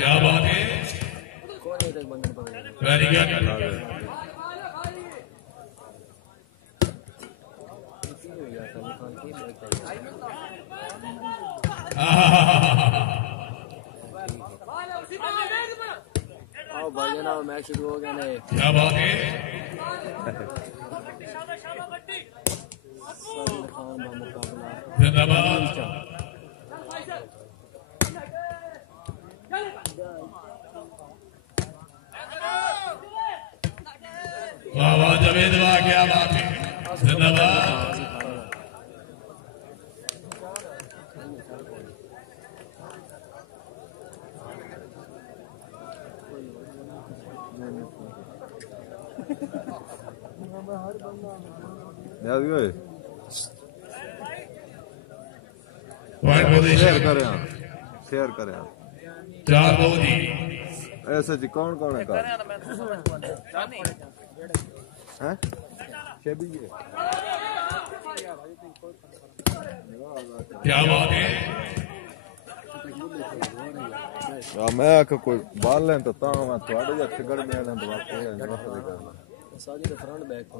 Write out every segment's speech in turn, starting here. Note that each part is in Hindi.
क्या बात है, वेरी गुड। भाई ना मैच शुरू हो गया नहीं। क्या बात है, जिंदाबाद। वाह वाह जवेद वाह, क्या बात है, जिंदाबाद। शेयर करें 4-2 जी। ऐसे जी कौन कौन है क्या बात है, मैं कोई बाल लें तो मैं थोड़े जा ठिगड़ में लें तो साजी के फ्रंट बैक हो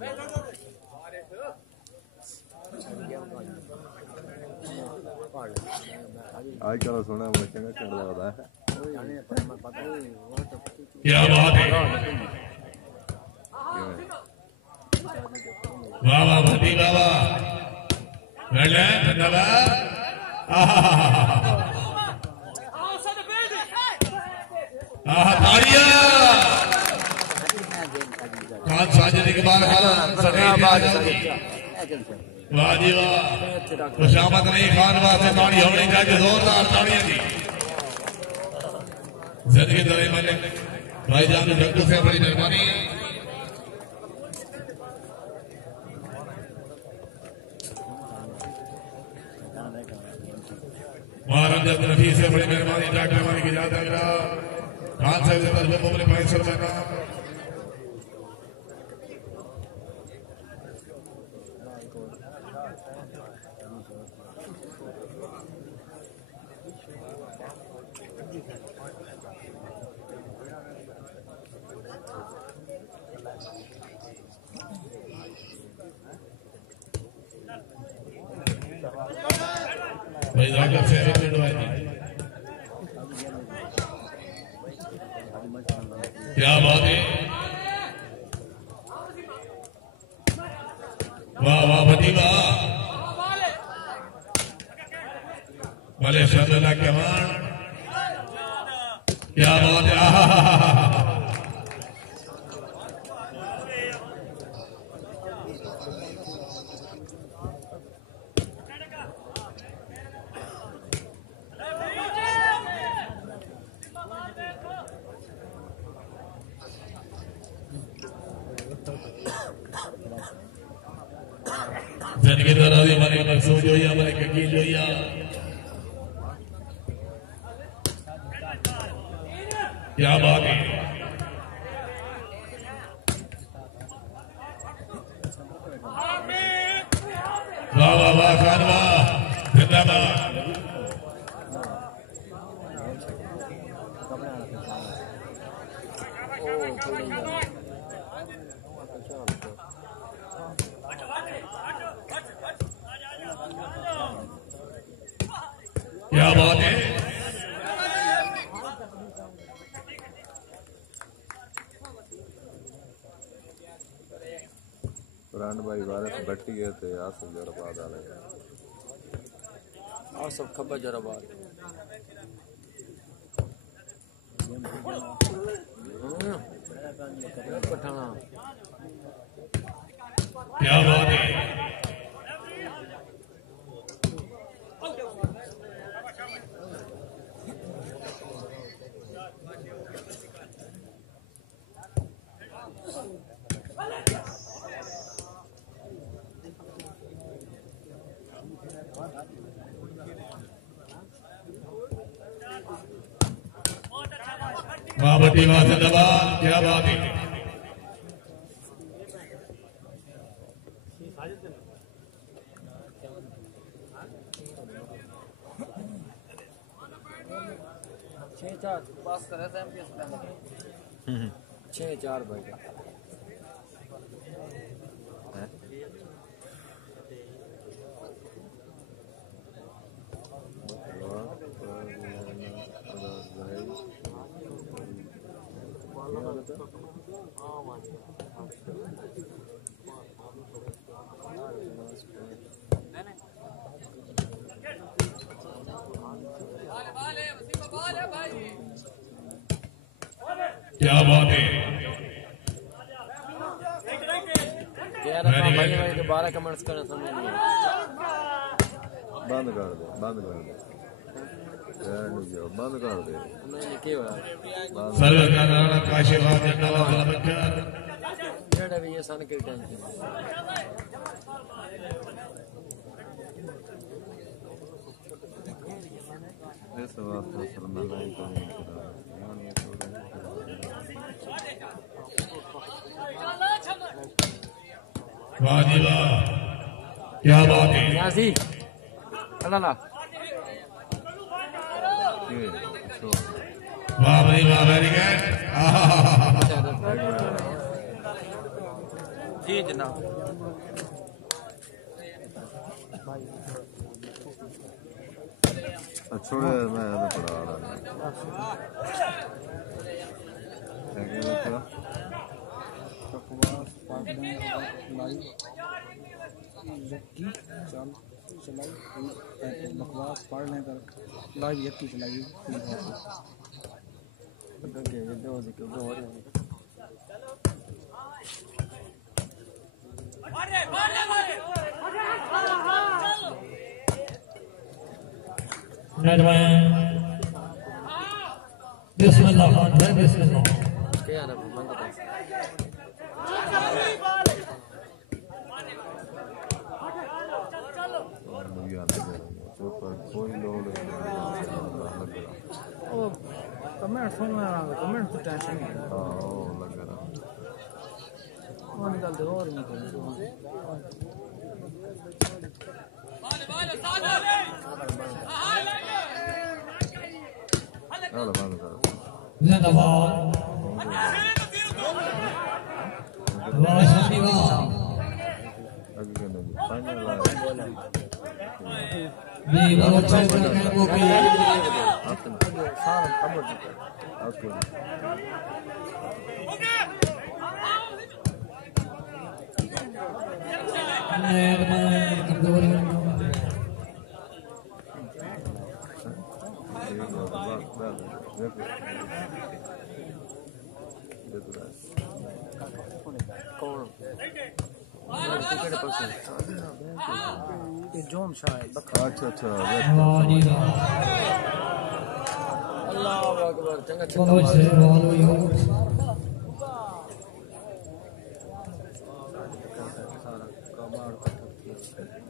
आज कल सुना मुझे चंगा चढ़ रहा है। क्या बात है, वाह वाह भती बाबा, धन्यवाद। खान साजिद इकबाल खान, वाह जी वाह, खुशामद नहीं खान वास्ते ताड़ी होनी चाहिए, जोरदार ताड़ियां जी। जिंदगी दरे मलिक भाईजान डॉक्टर से बड़ी मेहरबानी है। महाराज रफी से बड़ी मेहरबानी, डॉक्टर मानी की जाता है खान साहब से तरफ अपने फैसल में भाई डॉक्टर से क्या बात है, वाह वाह भती वाह, भले शब्द कमान, क्या बात है। जिनके द्वारा हमारे मकसूद जो हमारे ककील जो क्या बात है, वाह वाह वाह खान वाह, जिंदाबाद। क्या बात है, पुरान भाई बारह से बट्टी गए थे आसफ जराबाद आ रहे आसफ खबर जराबाद पठाना। क्या बात है, महाबती वाह, जिंदाबाद, क्या बात है। 6-4 पास करे थे एमपीएस प्लान 6-4 भाई क्या बात है। भाई भाई दोबारा कमेंट्स करना समझ नहीं बंद कर दे बंद कर दे नहीं क्या हुआ सर्व का नाम काशीवाद नवाब बकर जेड़ा भी ये सन के टेंशन इस वास्ते सरमलाई करें वाह जी वाह क्या बात है। यासी अल्लाह वाह भाई वाह वेरी गुड। जी जनाब छोड़े मैं पढ़ा रहा बकवास पढ़ लें कर लाइव यकी चलाइए बिस्मिल्लाह बिस्मिल्लाह क्या ना बंद कर कोई लोड कमेंट सुनना कमेंट तो टेंशन नहीं लग रहा कौन गल तो और नहीं जिंदाबाद वाह शाबाश अभी कहने फाइनल जी बहुत अच्छा वो की सारा खबर जोन शायद अच्छा अल्लाह अकबर चंगा बहुत से बहुत हुई हो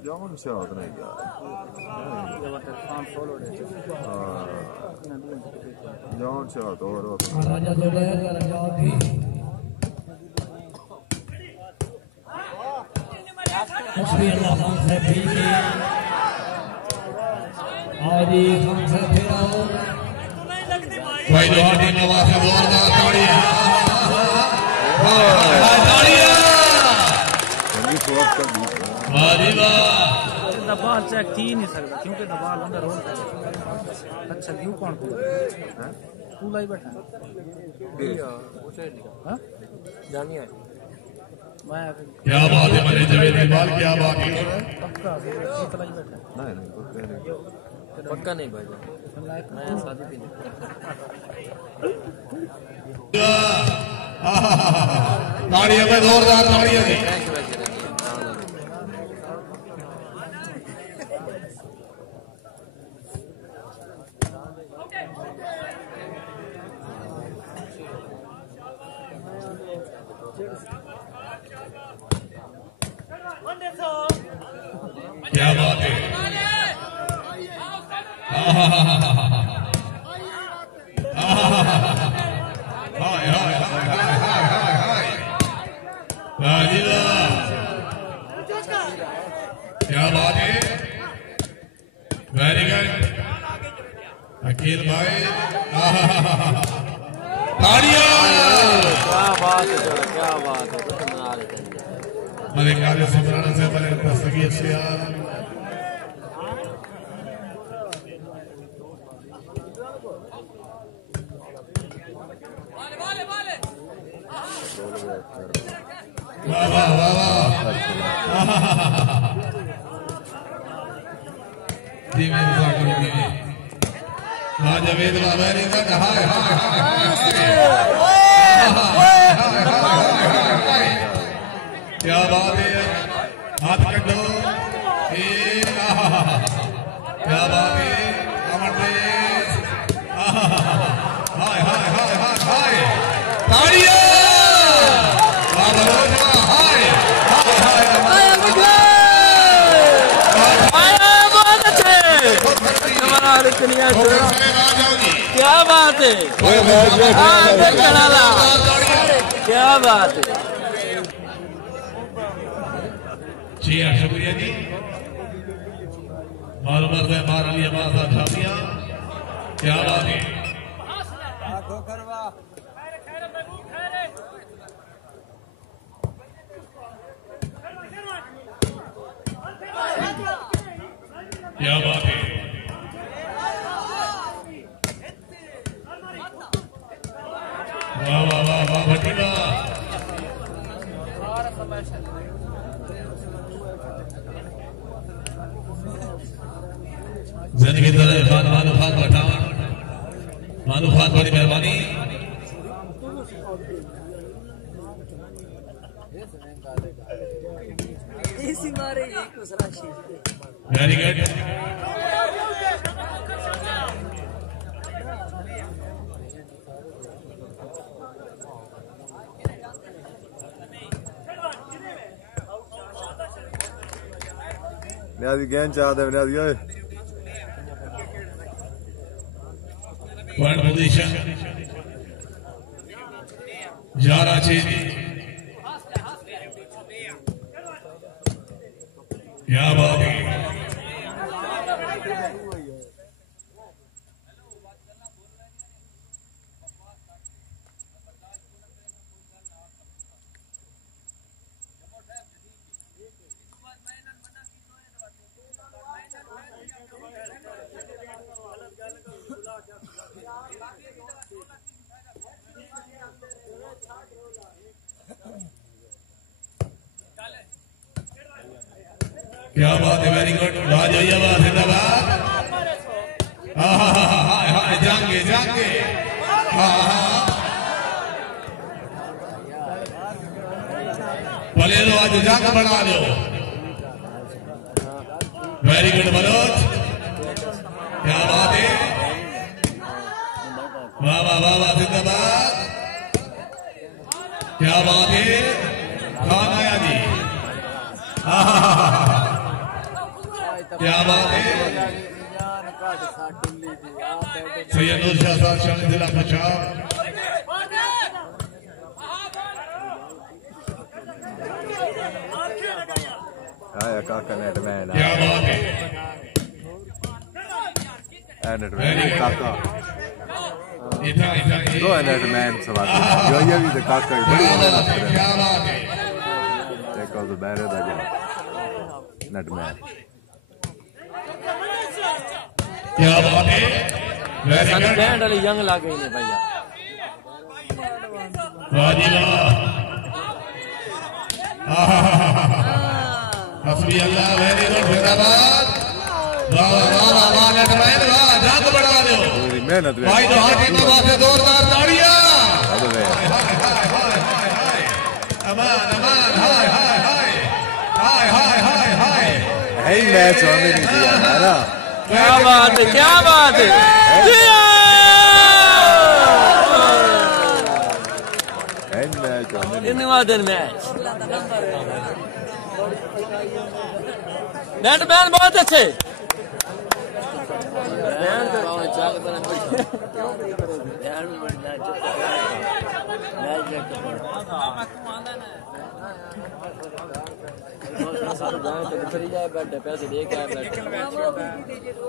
जॉन शाह नहीं यार जॉन शाह तो और राजा जोड़े राजा भी मुश्किल अल्लाह खान से भी आदि खान से फिर आओ भाई दोहाती नवाज से जोरदार ताड़ियां ताड़ियां दबाल चेक थी नहीं सकता क्योंकि दबाल अंदर रोल अच्छा क्यों कौन तू लाई बैठा हां जानिए मैं क्या बात है मेरे जवेद इकबाल क्या बात है पक्का जीत लाई बैठा नहीं पक्का नहीं भाई मैं शादी भी नहीं ताड़ियां में जोरदार ताड़ियां दी क्या बात है क्या बात है वेरी गुड खेल भाई तालियां क्या बात है क्या बात है मेरे काले समराना से मेरे दस्तगीर से यार वाह वाह वाह वाह धीमे करो धीमे हाँ जवेद बाबा ने कहा हाय हाय हाय क्या बात है हाथ कटो क्या बात है अमर देश हाय हाय हाय हाय हाय तालियां क्या बात है क्या बात है जी हाँ शुक्रिया जी मालूम है हमारे लिए हमारा छापियां क्या बात है क्या बात है वाह वाह वाह वाह भटीबा जिंदगी तरह खान मानूफात पठान मानूफात बड़ी मेहरबानी वेरी गुड नियाजी गेंद चाहते हैं नियाजी ओए पॉइंट पोजीशन जारा चेनी क्या बात है क्या बात है वेरी गुड जिंदाबाद जिंदाबाद हाय हाय जाएंगे जाएंगे भले लो आज जंग बढ़ा लो वेरी गुड मनोज क्या बात है वाह वाह वाह वाह जिंदाबाद क्या बात है खान आया जी क्या बात है सैयद शाह साहब शान जिला पंजाब आया काका नेटमैन क्या बात है नेटमैन काका इधर इधर दो नेटमैन सवाल ये भी तो काका ही बड़ी मेहनत कर क्या बात है देखो तो बैरे दा जा नेटमैन क्या बात है वेरी गुड बैंड वाली जंग ला गई ने भैया वाह जी वाह हस्बी अल्लाह वेरी गुड जिंदाबाद वाह वाह वाह वाह नेटमैन वाह जंग बढ़ा दो पूरी मेहनत भाई तो हर टीम वास्ते जोरदार तालियां अबे अमान अमान हाय हाय हाय हाय हाय हाय हाय है ही मैच हमें नहीं दिया है ना क्या बात है क्या बात है एंड मैच हमें धन्यवाद मैच बैटमैन बहुत अच्छे सारे गांव तो बिखरी जाए बैठे पैसे दे के आए बैठे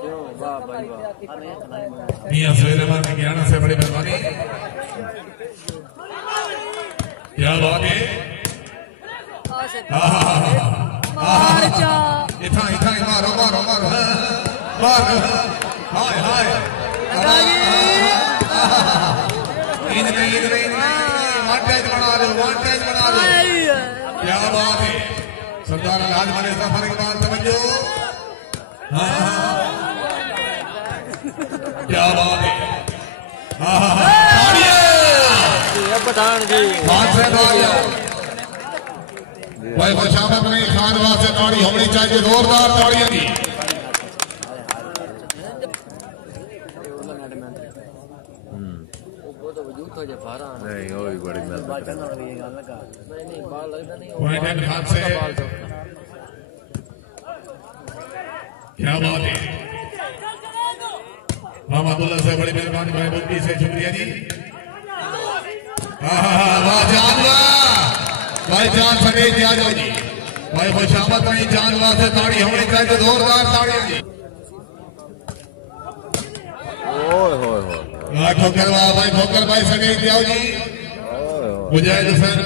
क्यों वाह भाई वाह मियां सुलेमान की गिराना से बड़ी मेहरबानी क्या बात है इतना इतना मारो मारो मारो मारो हाय हाय इधर वांटेज बना दो क्या बात है सरदार आज माने सफर के बाद समझो क्या बात है पठान जी भाई खुशामद नहीं खान वास्ते ताड़ी होनी चाहिए जोरदार ताड़ियां की नहीं वो भी बड़ी मेहनत पॉइंट खान से क्या बात है मोहम्मदुल्लाह से बड़ी मेहरबानी भाई बुल्टी से शुक्रिया जी वाह जानवा भाई जान सके दिया जाओ जी भाई खुशामद नहीं जानवा से ताड़ी होनी चाहिए जोरदार ताड़ियां जी ठोकर भाई सके जाओ जी मुजाहिद हुसैन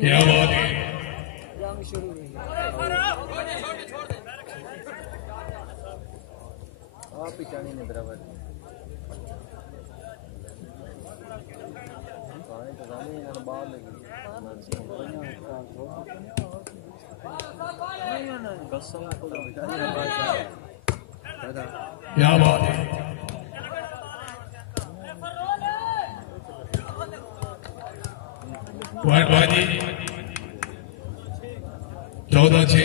क्या बात है आप ही चाणी ने बराबर पानी तो जाने ना बाहर लगी क्या बात है पॉइंट बाजी 14-6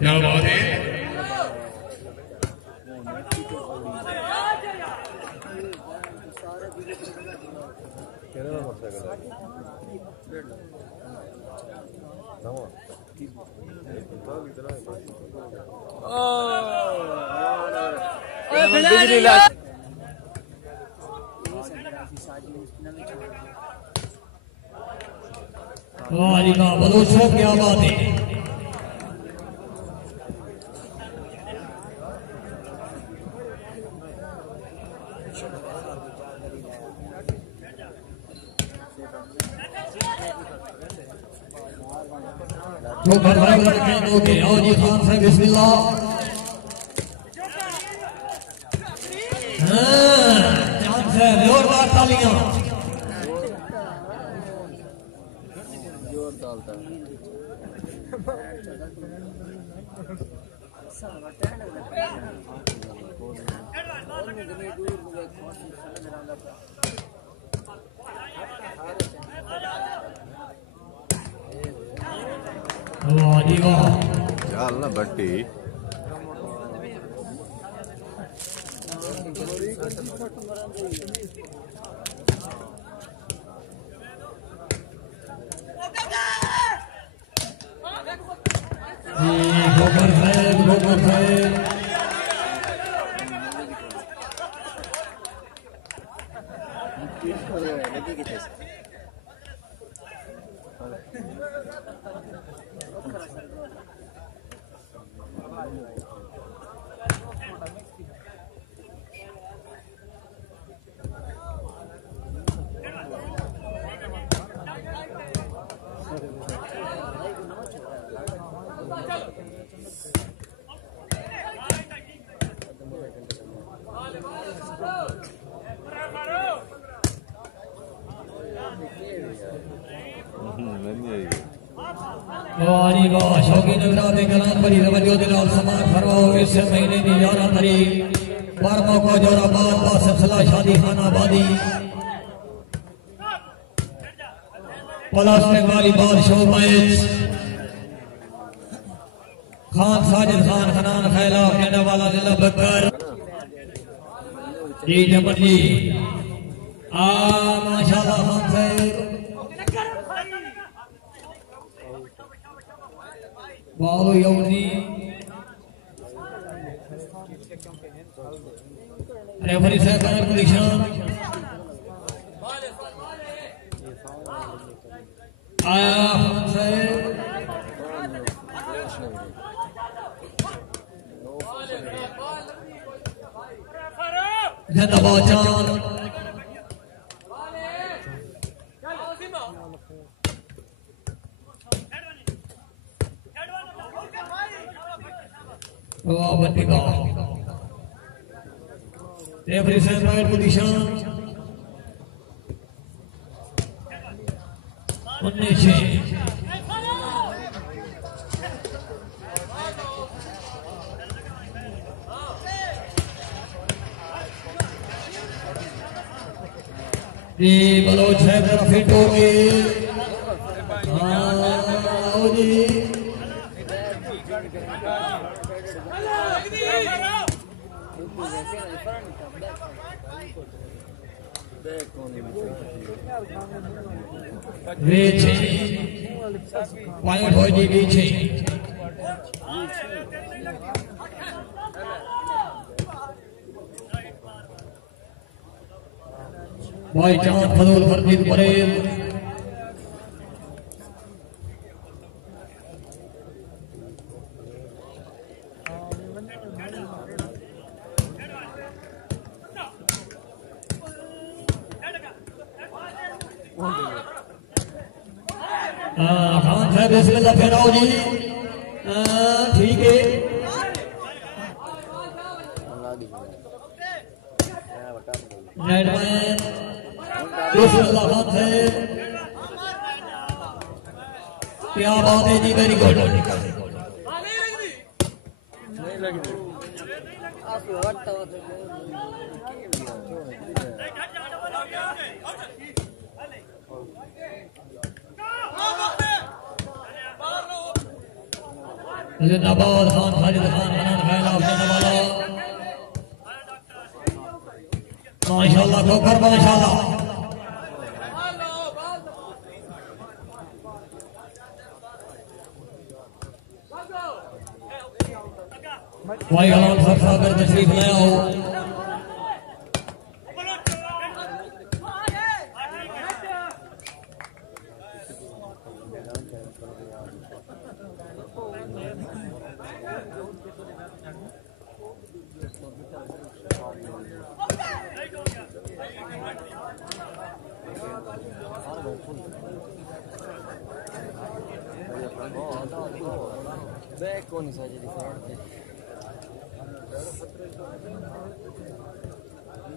क्या बात है बलोचो क्या बात है तो बराबर दोगे और जी खान साहब बिस्मिल्लाह जान साहब जोरदार तालियां जोर डालता है चल ना बट्टी गोबर साहब शौकीन नगराते कलाम बड़ी तवज्जो दे नाल समाज फरमाओ इस महीने की 11 तारीख 12 को जोराबाद वासिफ सलाह शादी खानाबादी प्लास्टिक वाली बॉल शो मैच खान साजिद खान खनान खैला कहने वाला जिला बकर जी जबर जी माशाल्लाह खान साहब Paulo Yauzi. Referee said final position. Aya said. Zindabad John. Referee says right position. 19. The Baloch have their feet okay. Point for the reaching. Boy John Fadul Fardid Patel. Khan साहब बिस्मिल्लाह फेराओ जी ठीक है नेटमैन बिस्मिल्लाह खान साहब क्या बात है जी वेरी गुड जिंदाबाद खान खालिद खान हनान खैला जिंदाबाद माशाल्लाह ठोकर माशाल्लाह भाई हलाल सागर तशरीफ लाया हो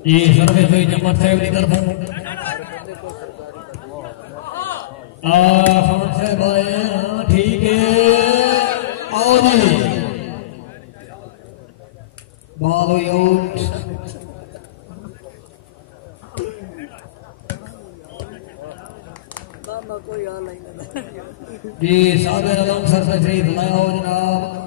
ये सर्विस हुई जमात साहब की तरफ खान साहब आए ठीक है आओ जी बॉल आउट जी साबिर आलम सर तशरीफ लाया हो जनाब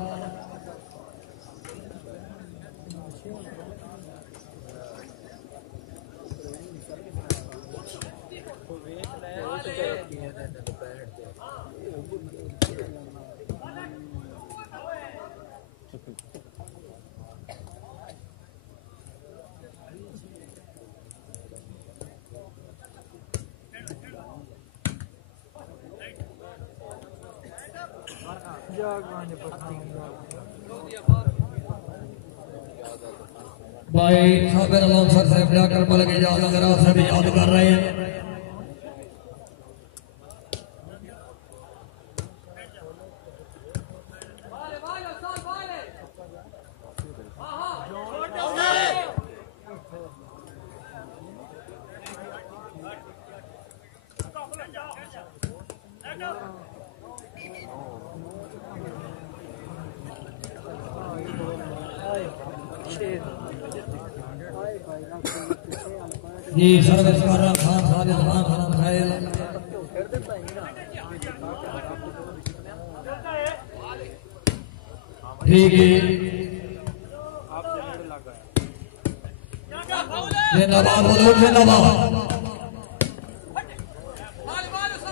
भाई साबिर आलम सर साहब जाकर मलक इजाज अगर आप सब याद कर रहे हैं जी सर्विस कर रहा खान खालिद खान हनान खैल ठीक है जिंदाबाद बोलो जिंदाबाद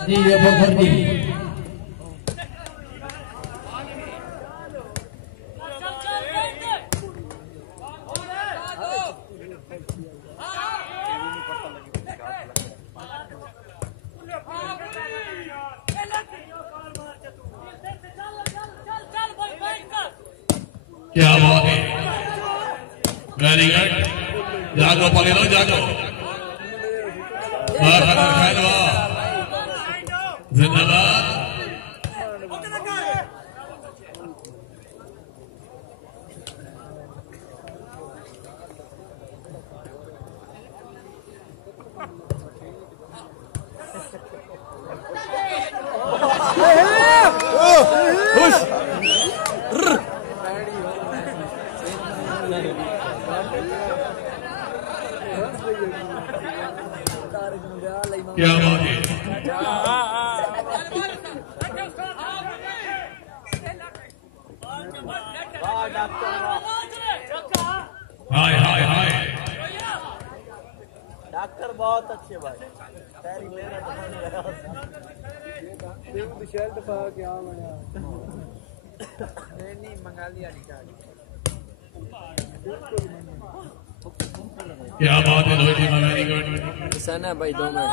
जी ये बफर जी क्या बात है, वेरी गुड, जागो पकड़ो जागो, जिंदाबाद। क्या बात है, हाय हाय हाय, डॉक्टर बहुत अच्छे भाई। क्या बात है, रोहित जी, वेरी गुड। किसान है भाई 2 मिनट।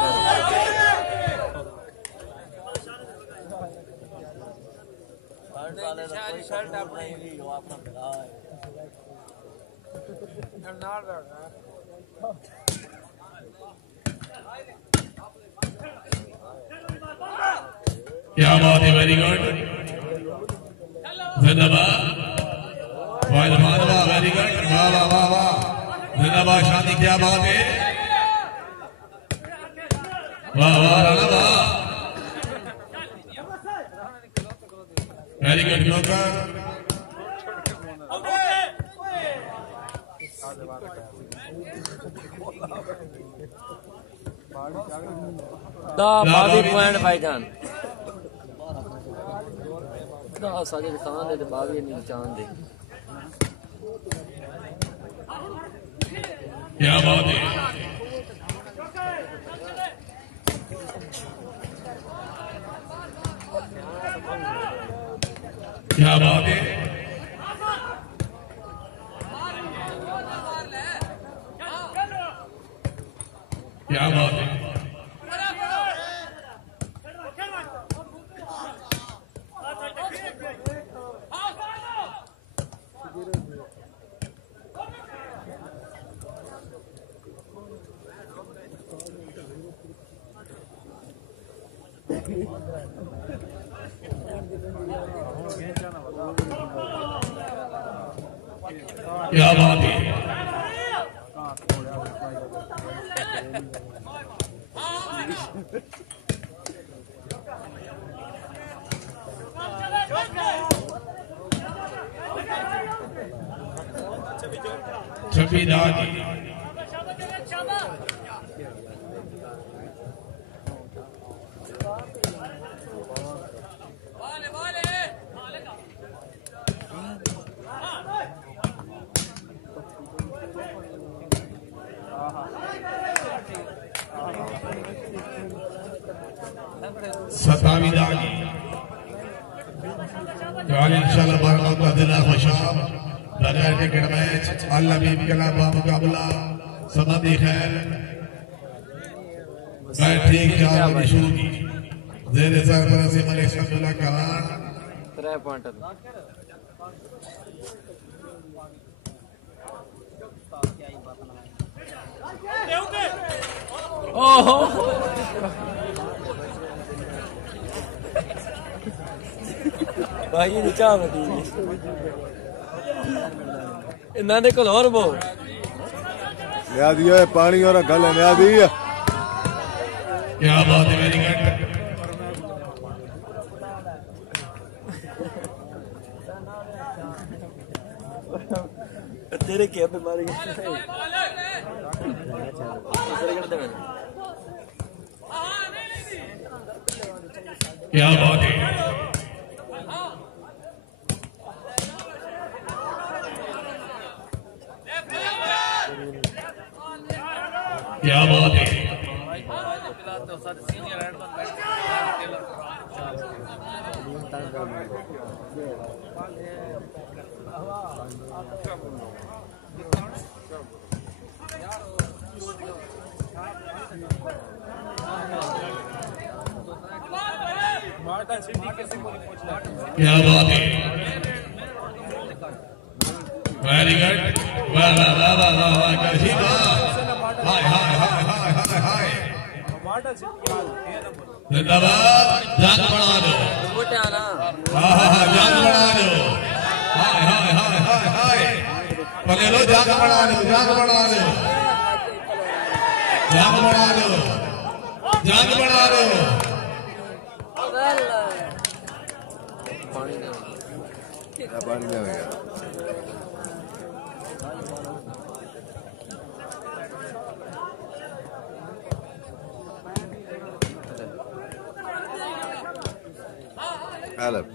शर्ट आप नहीं ली हो आपने क्या बात है, वेरी गुड, जिंदाबाद, वेरी गुड, वाह वाह वाह वाह, जिंदाबाद शांति, क्या बात है, वाह वाह राणा वाह, वेरी गुड जोकर, बावी पॉइंट भाईजान। साजिद खान दे 22 नहीं चांद दे। क्या बात है, क्या बात है, क्या बात है, क्या बात है, छब्बी दादी, सतावी दागी, इंशाल्लाह बारह का दिन खुशाब बगैर टिकट मैच अल्लाह भी कलाम मुकाबला समझी खैर ठीक क्या शुरू की जेर सरफराज से मलिक शब्दुल्लाह करार 3 पॉइंट। ओहो भाई ये चाह बदी इन्होंने को और वो लिया दिया है पानी और गल लिया दी है। क्या बात है, वेरी गुड, तेरे क्या बीमारी क्या बात है, क्या बात है, क्या बात है, हाय हाय हाय हाय हाय हाय जिंदाबाद जान बना दो छोटे ना जान बना दो हाय हाय हाय हाय हाय पले लो जान बना दो जान बना दो जान बना दो जान बना दो पानी नहीं पानी में हो गया Alep.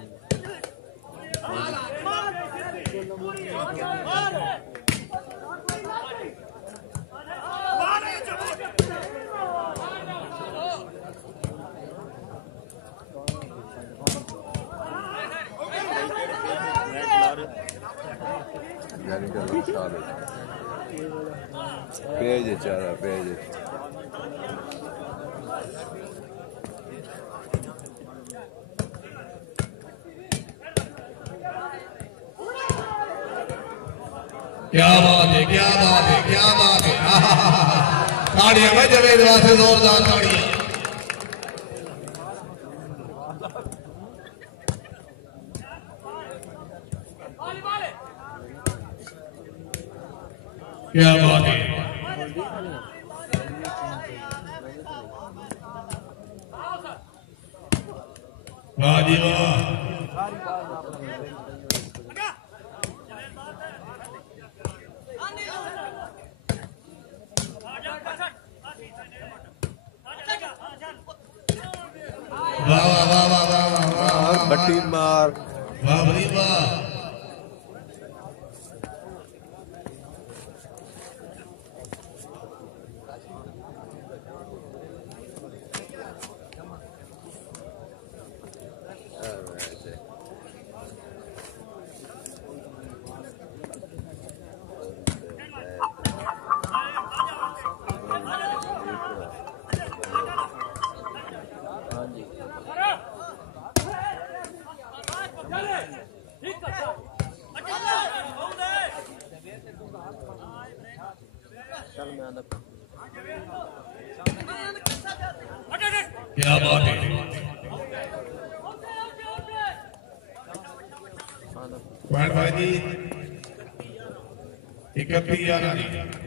Yani kadar çağırır. Beyce çağırır, beyce. क्या बात है क्या बात है क्या बात है ताड़ियां में जवेद वास्ते जोरदार ताड़ियां क्या बात है वाह जी वाह वाह वाह वाह वाह वाह वाह बट्टी मार वाह भाई वाह क्या बात है पॉइंट भाई जी 31-11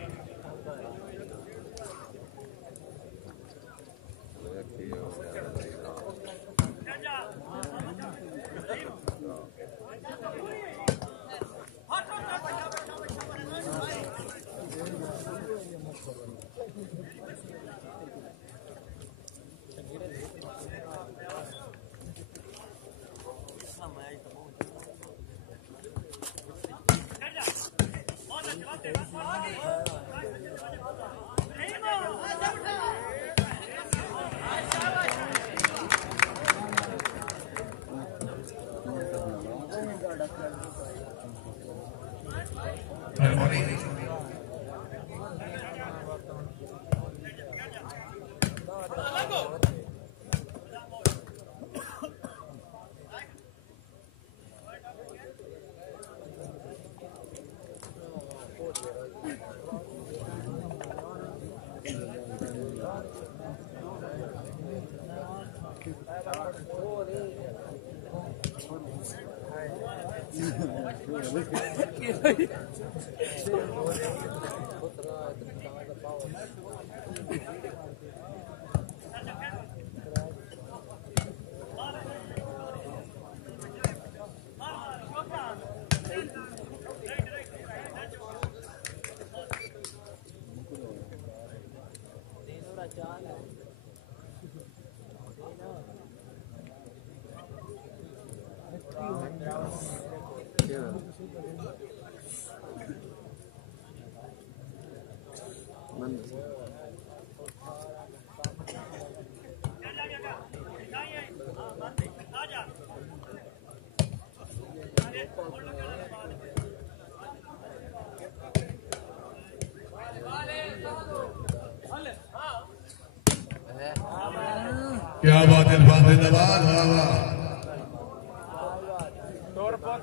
क्या बात है जिंदाबाद वाह वाह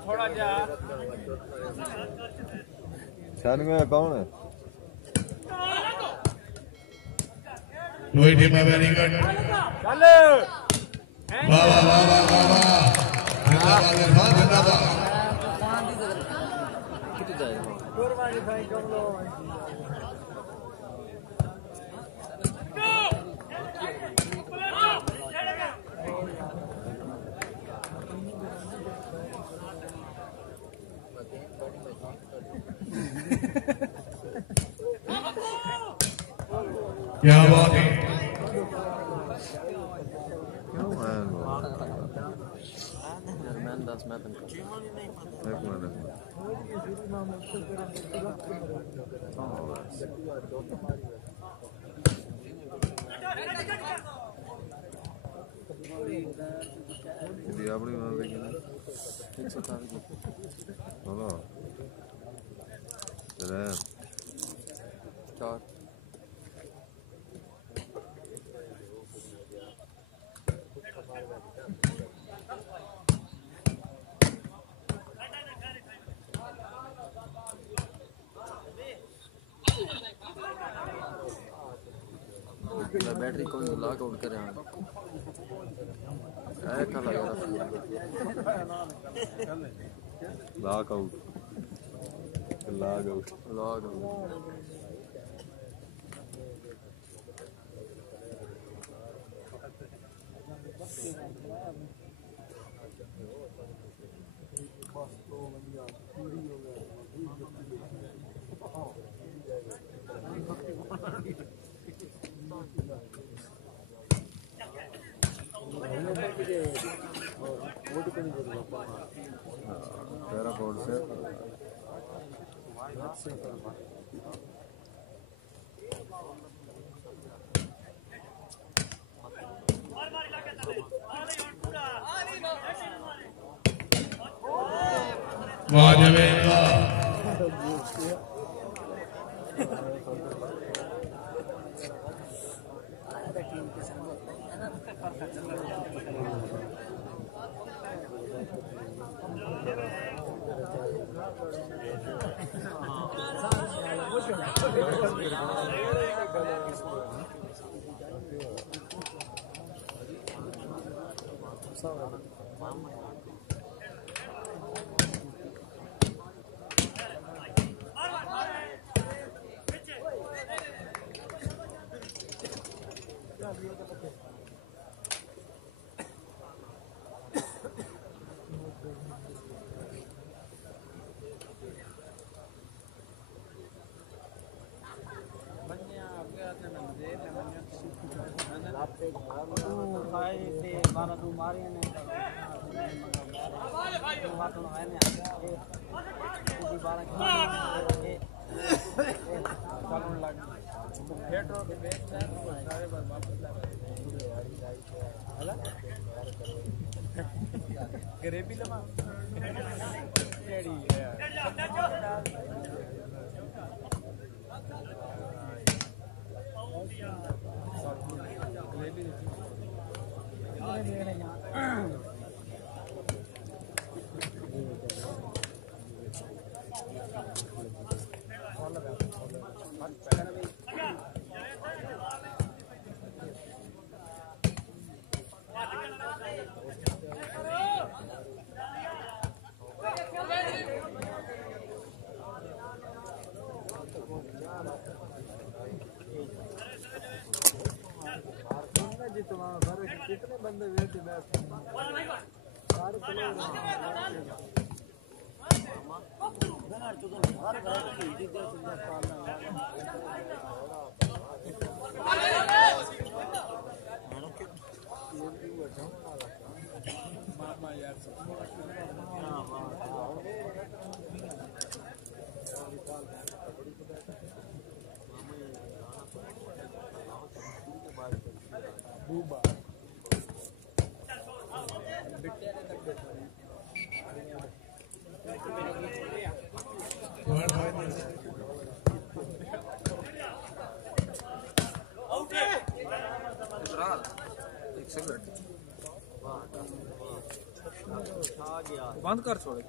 थोड़ा जा शन में कौन है कोई टीम है वेरी गुड वाह वाह वाह वाह वाह वाह जिंदाबाद इरफान जिंदाबाद क्या बात है मैन 10 मैं तक अपनी चार बैटरी को लॉक आउट करे हैं क्या कल यार लॉक आउट तेरा बोर्ड से वाह जवेद वाह गरीबी लमा कितने बंदे वेट बंद कर छोड़े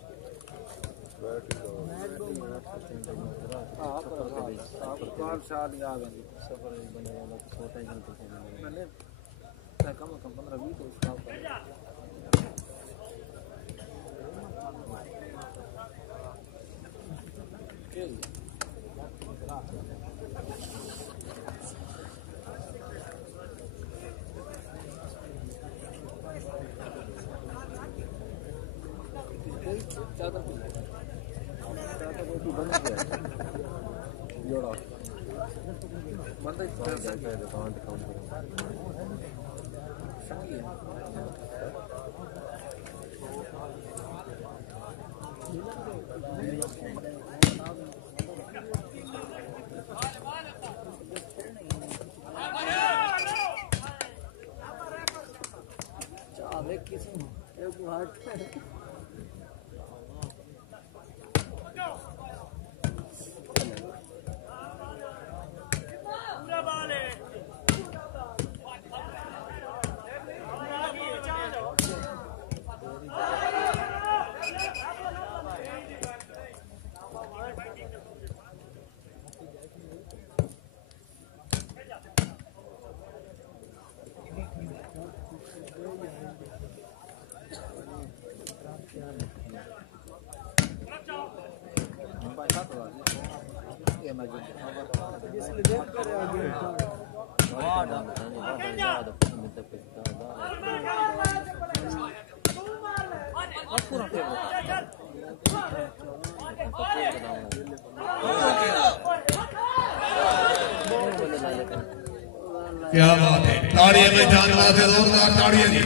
क्या बात है, ताड़ियां में जानवा से जोरदार ताड़ियां जी।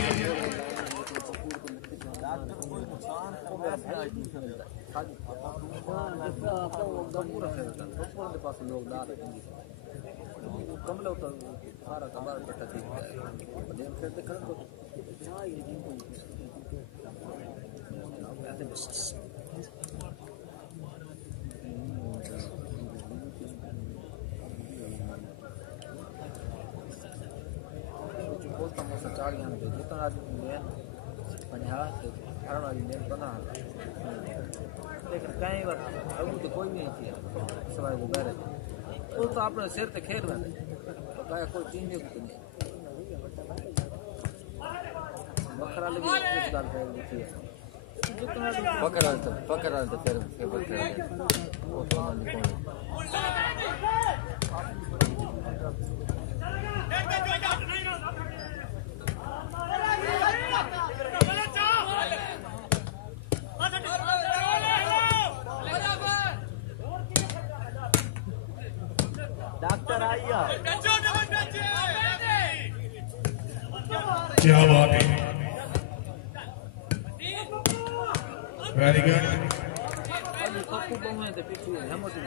लेकिन कई बार अभी तो कोई नहीं किया सवाई को बैरे वो तो अपने सिर पे खेल रहे तो क्या कोई चीज नहीं बकरा लगी इस बार पे थी बकरा तो फिर बकरा वो तो नहीं कौन डॉक्टर आइया क्या बात है, वेरी गुड। पप्पू बहुए थे पीछे हम उसी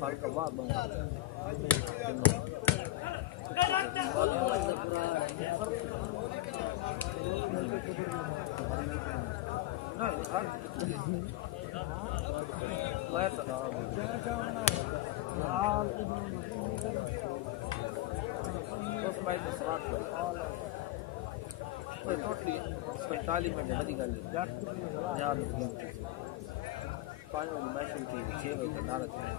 फल का बात बना टोटली 45 मिनट बड़ी गल यार पानी वाली मैच थी 6 बजे भारत में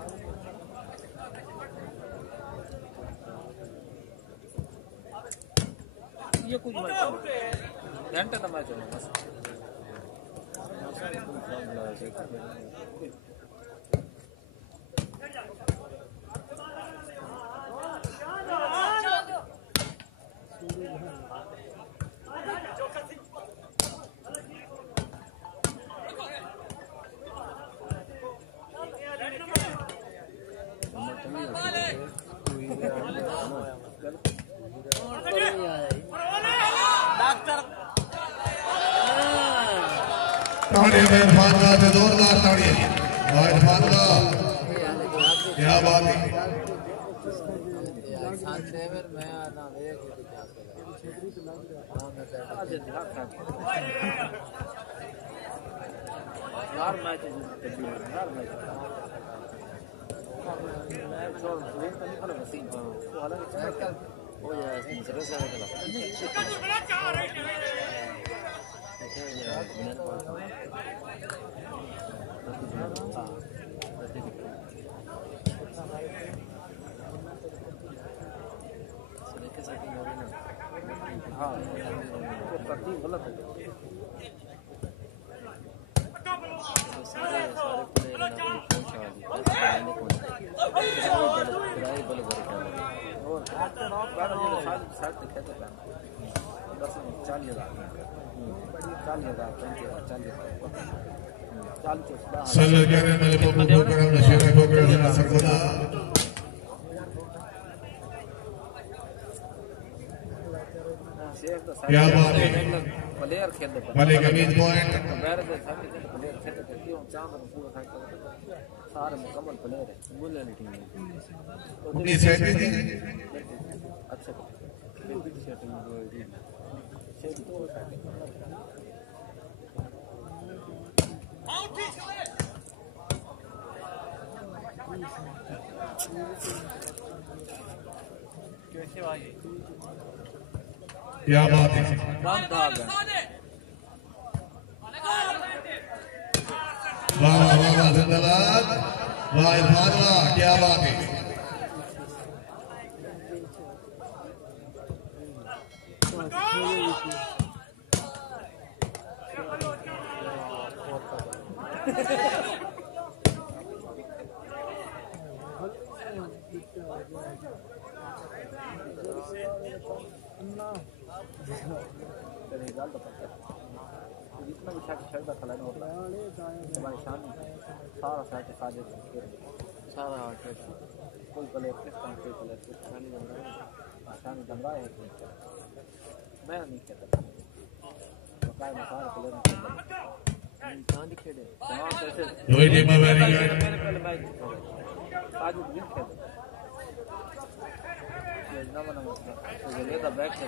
ये कुछ मैच घंटे का मैच है बस ताड़ियां में इरफान का से जोरदार ताड़ियां जी। वाह इरफान का, क्या बात है। Oye, cerveza de la. हाँ तो तरतीब गलत है Salah kanan oleh pembukaan masyarakat Bogor Sarkoda. क्या बात है वाले का मीन पॉइंट सारे मुकम्मल प्लेयर है बोले नहीं अपनी सेटिंग अच्छा क्या बात है वाह वाह वाह जिंदाबाद वाह इरफान वाह क्या बात है जितना भी शर्ट का खिलाड़ी होता है हमारी शान सारा शर्ट साजे सारा कोई प्लेयर किस टाइम कोई प्लेयर किस शानी बन रहा है शानी बन रहा है मैं नहीं कहता बकाया में सारा प्लेयर नहीं कहाँ दिखेड़े तमाम कैसे रोहित टीम वेरी गुड पहले मैच आज भी खेले ये ना बना तो ये लेता बैक से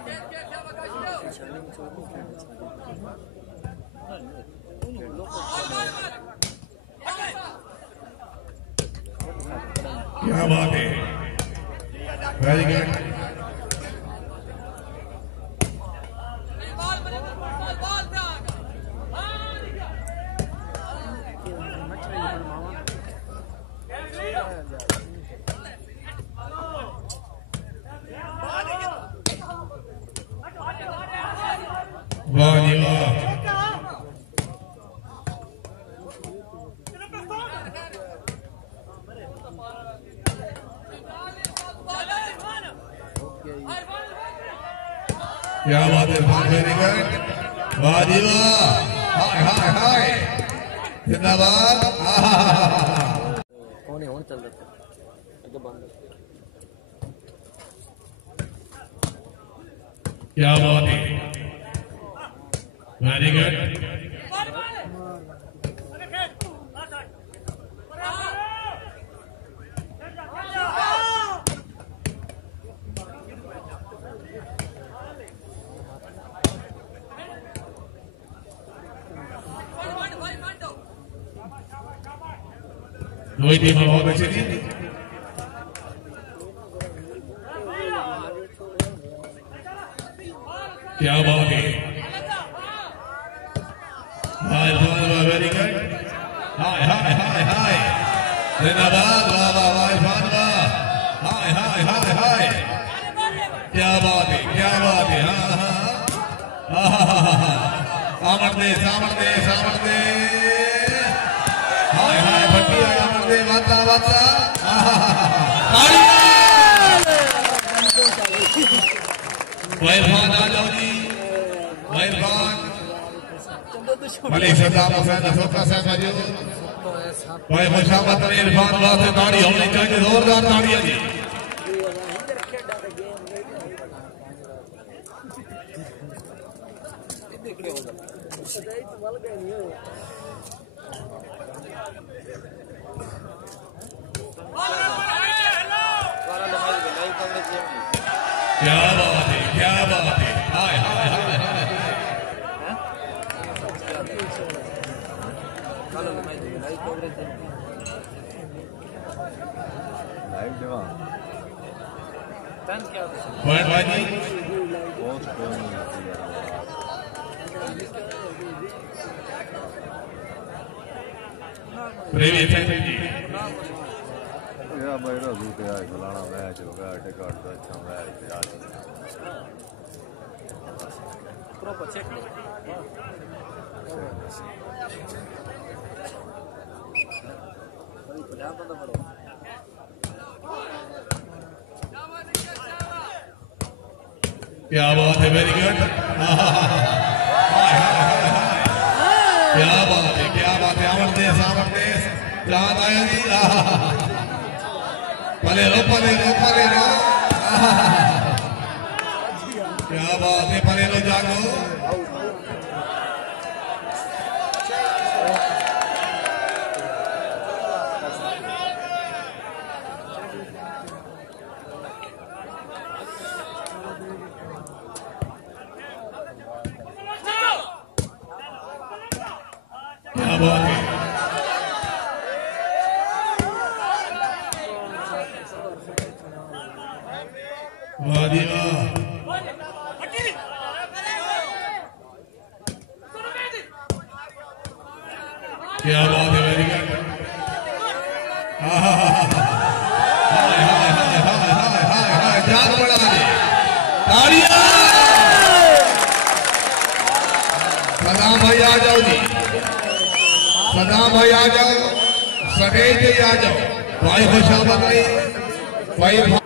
क्या बात है वेरी गुड वाह जी वाह क्या बात है वेरी गुड वाह जी वाह हाय हाय हाय जिंदाबाद होने चल रहा था तो बंद क्या बात है वेरी गुड दोनों टीमें बहुत अच्छी थी क्या बात है वेरी गुड हाय हाय हाय हाय जिंदाबाद वाह वाह वाह इरफान वाह हाय हाय हाय हाय क्या बात है हाँ हाँ सामर दे हाय हाय भटिया सामर दे वाता इरफान आ जाओ जी इरफान मलिक सद्दाम हुसैन अशोका साहब मौजूद भाई खुशामद इरफान वास्ते ताड़ी होनी चाहिए जोरदार ताड़ियां जी क्या बात है हाय हाय हाय हाय लाइव देवा पॉइंट भाई जी प्रेमी थैंक यू जी या मेरा दूसरे आज फलाना मैच हो गया टिकट तो अच्छा मैच आज प्रॉपर चेक क्या बात है वेरी गुड क्या बात है अमर देश चांद आया जी पले रो क्या बात है पले रो जागो क्या बात है वाह जी वाह क्या बात है वेरी गुड जान बढ़ा दे तालियां सदाम भाई आ जाओ जी सदाम भाई आ जाओ सटेज पे आ जाओ भाई खुशहाल बताइए भाई ये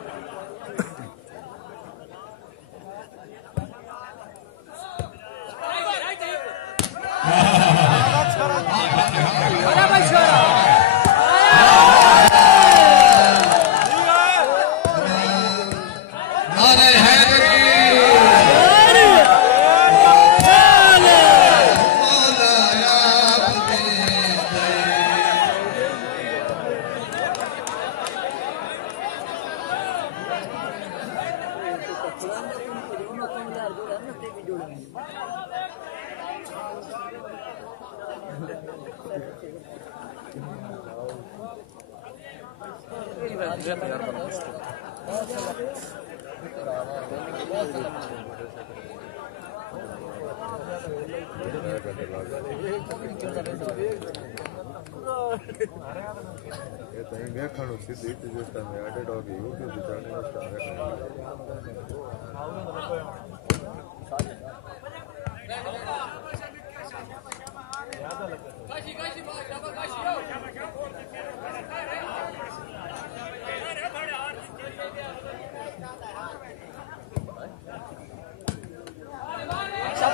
तहीं देखणु सीधी इतनी जो टाइम एडेड होगी यूट्यूब पे चढ़ने का स्टार्ट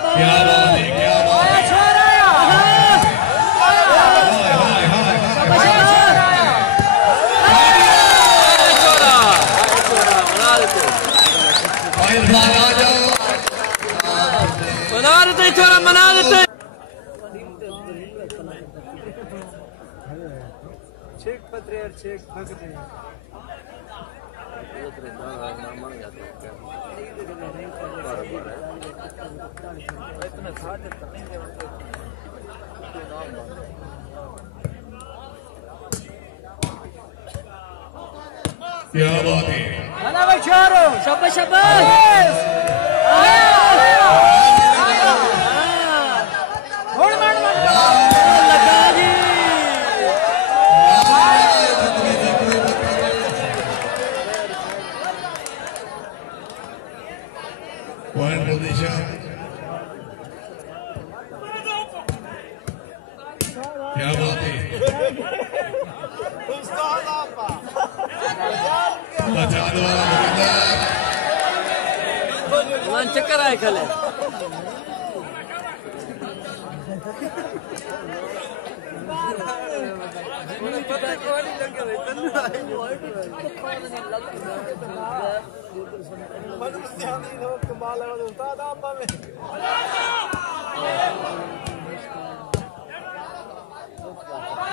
क्या बात है क्या बात है मना देते चेक पत्र यार चेक भगते क्या बात है शाबाश शाबाश पॉइंट पोजीशन क्या बात है बचा दो चक्कर आए खले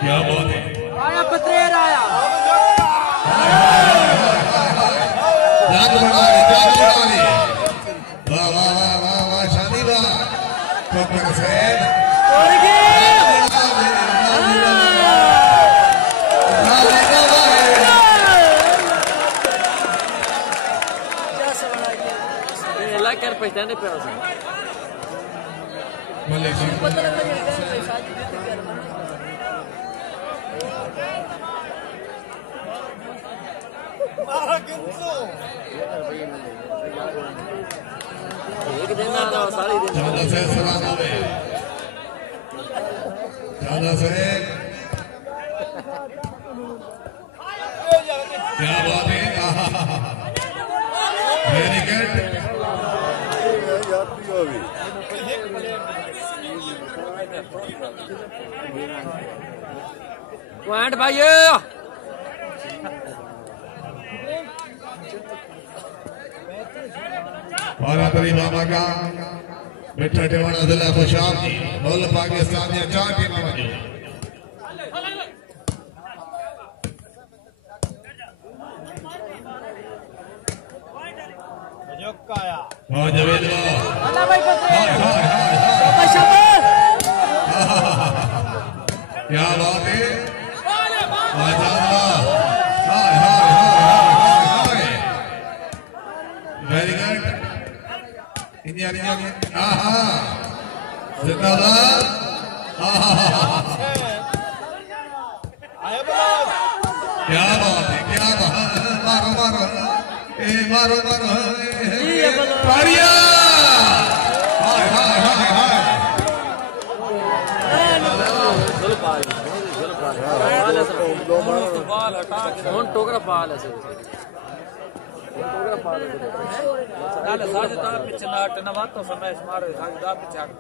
क्या बात है आया पत्रेर आया जान बढ़ा दे वाह वाह वाह वाह वाह शादी वाह कोकर सैद पहचाने पे आसा मलिक जी पता लग रहा है शादी मारा किंतु एक दिन ना सारी दिन ज्यादा से सलाम होवे ज्यादा से क्या बात है वेरी गुड यात्री हो भी पॉइंट भाई और अपनी मामा का मिठा टेवाना जिला खुशाब जी मुल्क पाकिस्तान या 4 टीमां वजो जोकाया वाह जवेद वाह अल्लाह भाई हाय हाय हाय क्या बात है माशाअल्लाह हाय हाय हाय वेरी गुड इंडिया आहा जिंदाबाद आहा आया बलास क्या बात है क्या बात मारो मारो ए मारो मारो पारिया हाय हाय हाय हाय बाल हटा के टोकरा पाल है टोकरा पाल नाले साजदार पीछे नाट नवातो समय मारे साजदार पीछे हट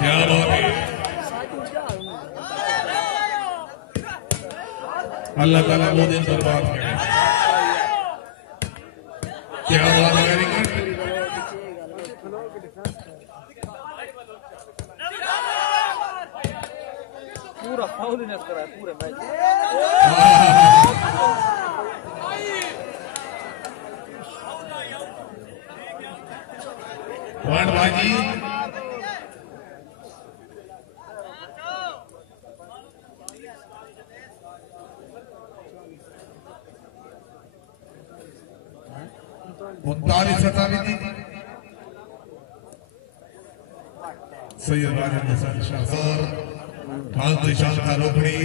क्या बात है अल्लाह ताला वो दिन बर्बाद करे क्या बात है वेरी गुड पूरा फाउलिनेस करा है पूरे मैच पॉइंट बाजी उनतालीस 47 सैयद राजेंद्र हसन शाहसर खान शांता रोकड़ी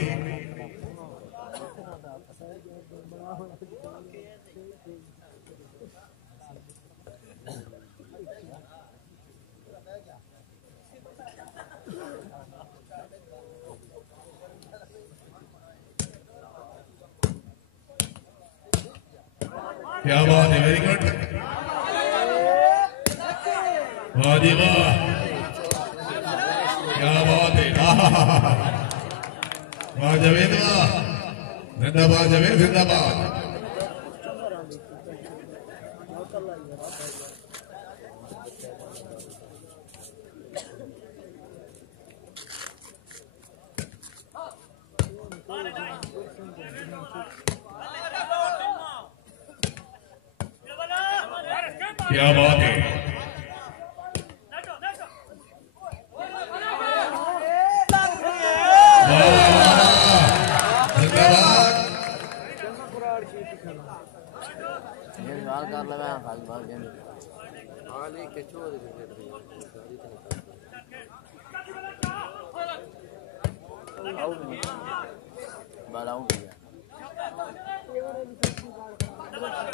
क्या बात है वेरी गुड वाह जी वाह क्या बात है वाह जवेद वाह जिंदाबाद जवेद जिंदाबाद क्या बात है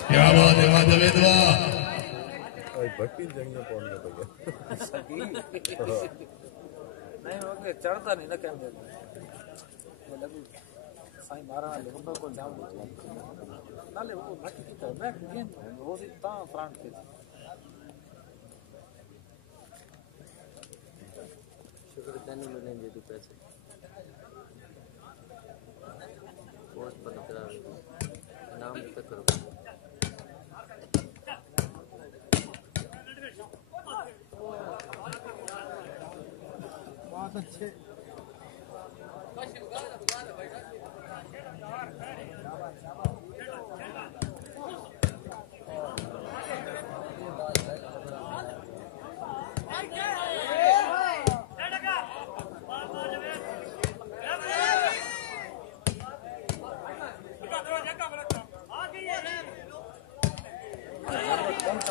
क्या बात है वाह जवेद वाह भट्टी जंगियां पौने पे नहीं हो गया चढ़ता नहीं ना कैमरे में साईं मारा ले ऊपर को जाम नाले वो भट्टी की तरह बैठ गेंद वो सी ता फ्रंट पे शुक्र करने में दे दो पैसे बहुत पता चला नाम तक करो बहुत अच्छे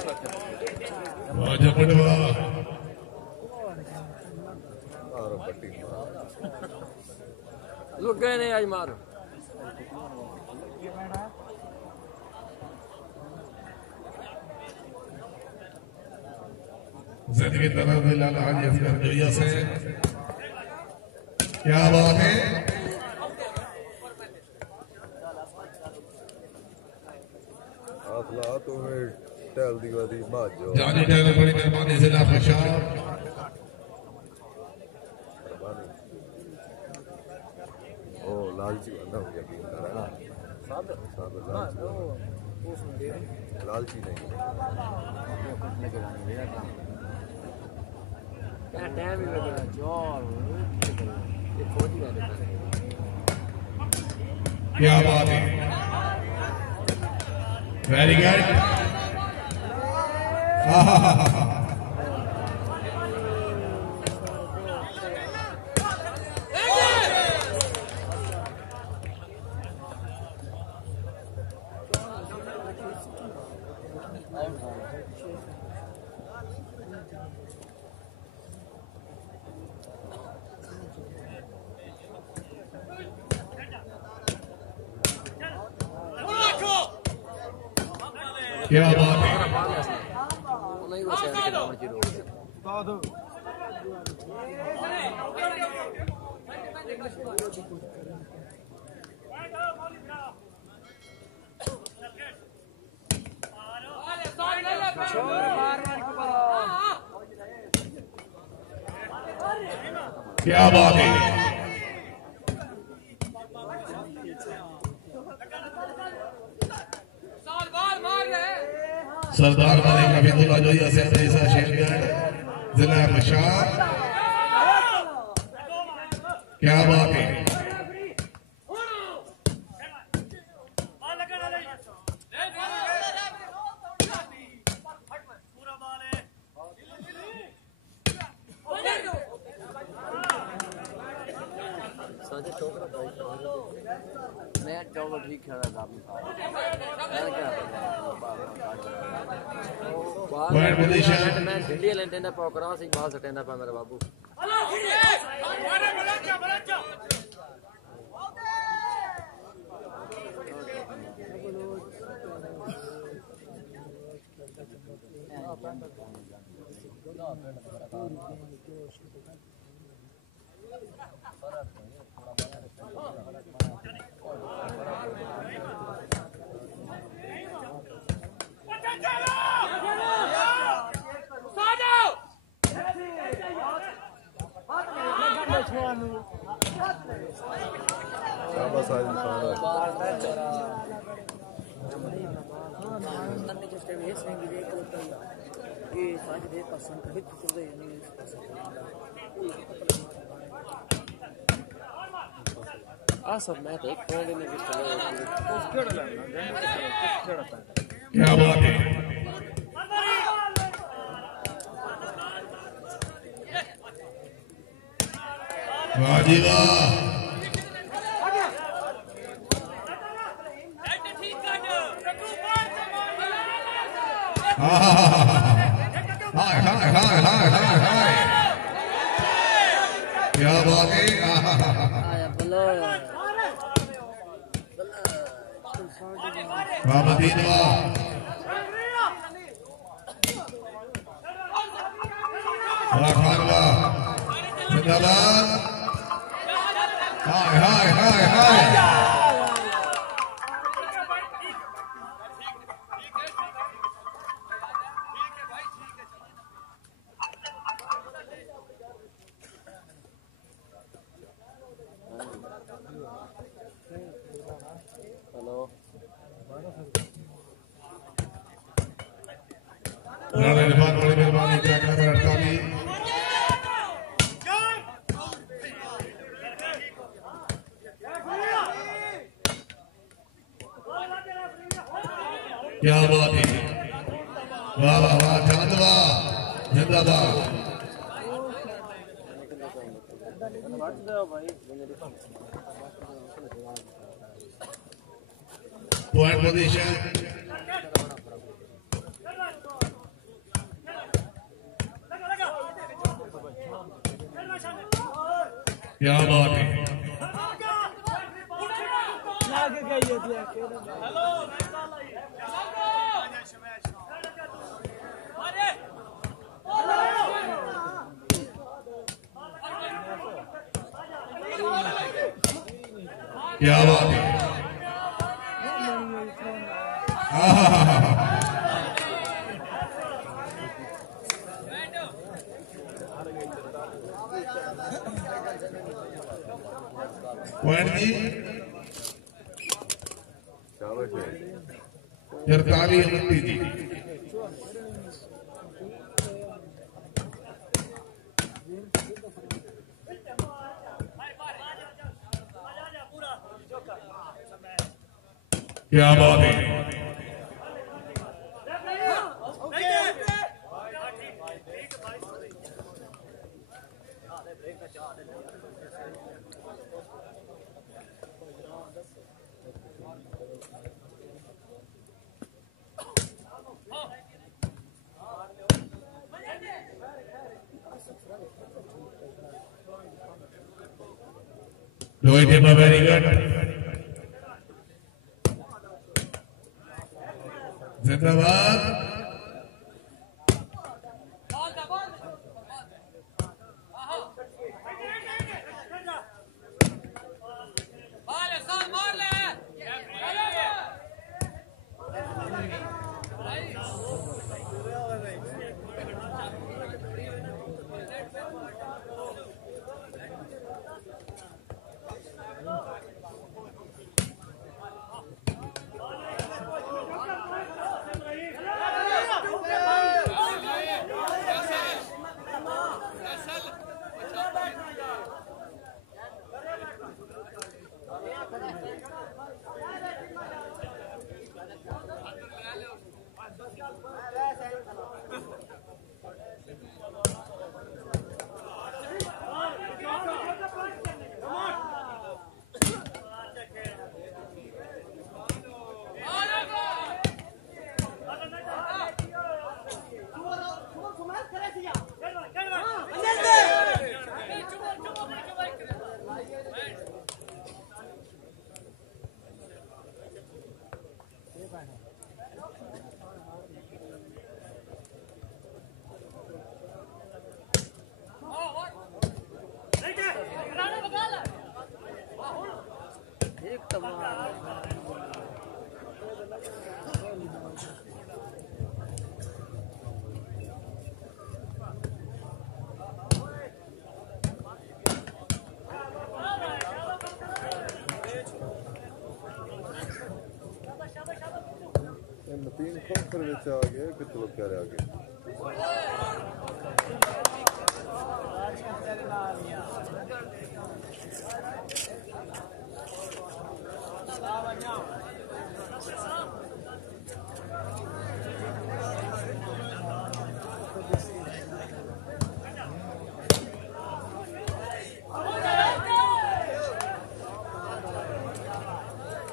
आजा पटवा और पट्टी लुक गए नहीं आज मार जिंदगी तरफ लाला हाजी असगर जोइया से क्या बात है आखला तुम्हें टहल दी वादी भाजो जानी टहल बड़ी मेहरबानी जिला खुशाब ओ लालची बंदा हो गया तीन तरह साबिर लालची नहीं टाइम ही लगेगा जोर ये खोज ही रहता है क्या बात है वेरी गुड क्या बात है नहीं वो शहर के बाहर जीरो क्या बात है सरदार मलिक हफीजुल्लाह जोइया से ऐसा शेरगढ़ जिला खुशाब क्या बात है मैं चौबा ठीक खेल रहा था मैं भिंडी लेंदा पाव करा सी बाल सटेंदा पा मेरा बाबू शाबाश आज इंसान सब मैं एक पॉइंट में क्या बात है वाह जी वाह हाय हाय हाय हाय हाय हाय क्या बात है वाह मदीन वाह वाह खान वाह जिंदाबाद हाय हाय हाय हाय बड़ी मेहरबानी ट्रैक नंबर 48 क्या बात है वाह वाह वाह चांद वाह जिंदाबाद पॉइंट पोजीशन क्या बात है क्या बात है पॉइंट जी 44-29 जी क्या बात है Rohit Emma, very good. Zindabad. तीन खोखर विच आ गए कितने लोग कह रहे आगे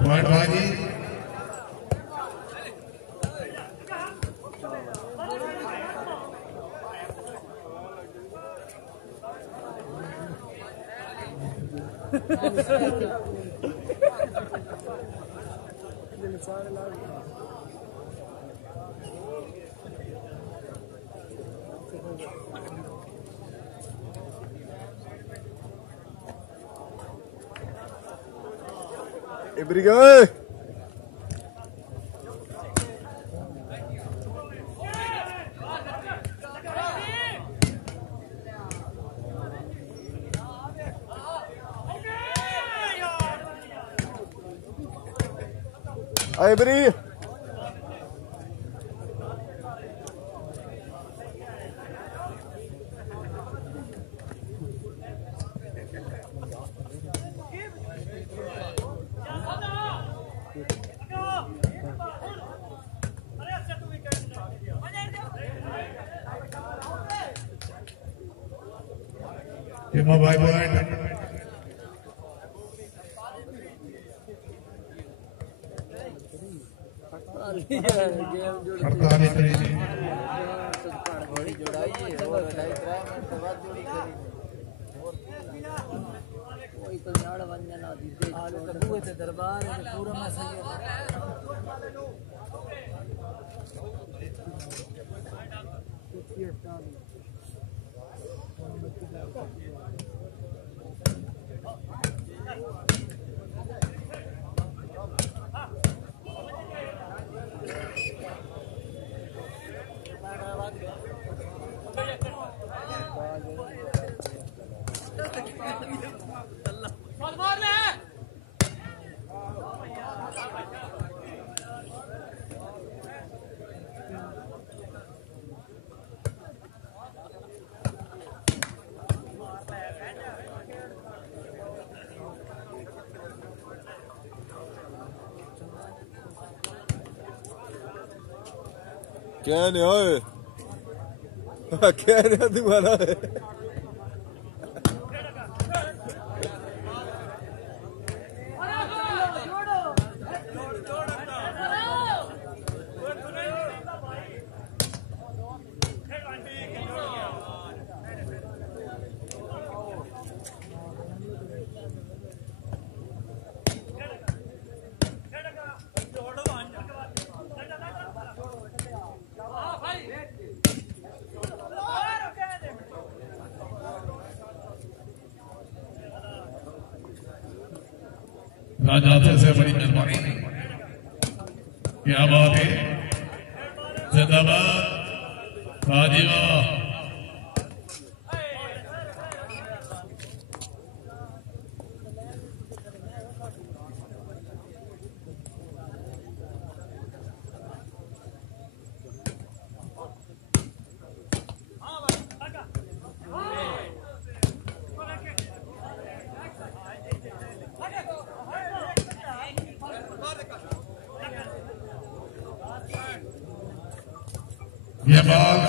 पॉइंट बाजी Ibrigay! Ibri! Emma by point. अड़तालीस जोड़ाई है और 2.5 मिनट बाद जोड़ी करी तो यार वंजना दीदे आले तो बुए ते दरबार है पूरा में सही है क्या नहीं ओए क्या नहीं तुम्हारा राजा से बड़ी मेहरबानी क्या बात है जिंदाबाद राजीवा ये बात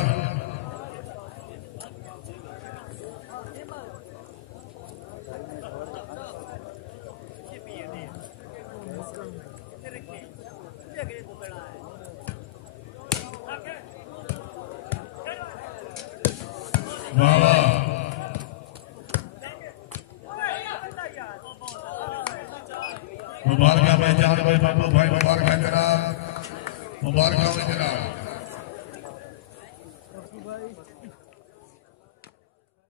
वाह वाह मुबारक भाई जान भाई बाबू भाई मुबारक है जनाब मुबारक है जनाब